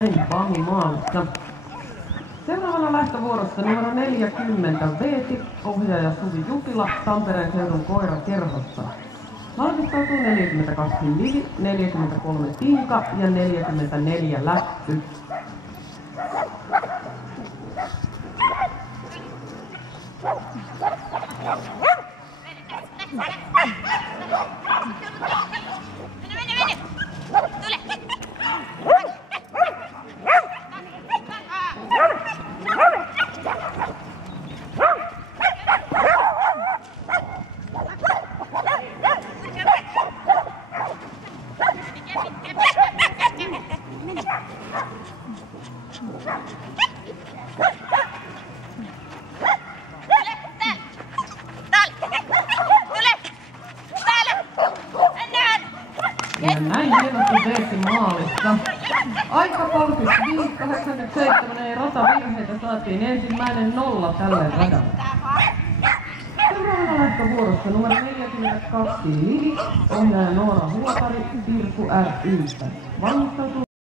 Pami maalista. Seuraavana lähtövuorossa numero 40 Veeti, ohjaaja Suvi Jukila, Tampereen seudun koirakerhossa. Valmistautuu 42 Livi, 43 Tinka ja 44 Läppy. Ja näin hienosti Veeti maalissa. Aika 35.87, ei ratavirheitä, saatiin ensimmäinen 0 tälle radalle. Seuraavana lähtövuorossa numero 42 Livi, ohjaaja Noora Huotari, Pirku RY:stä. Valmistautuu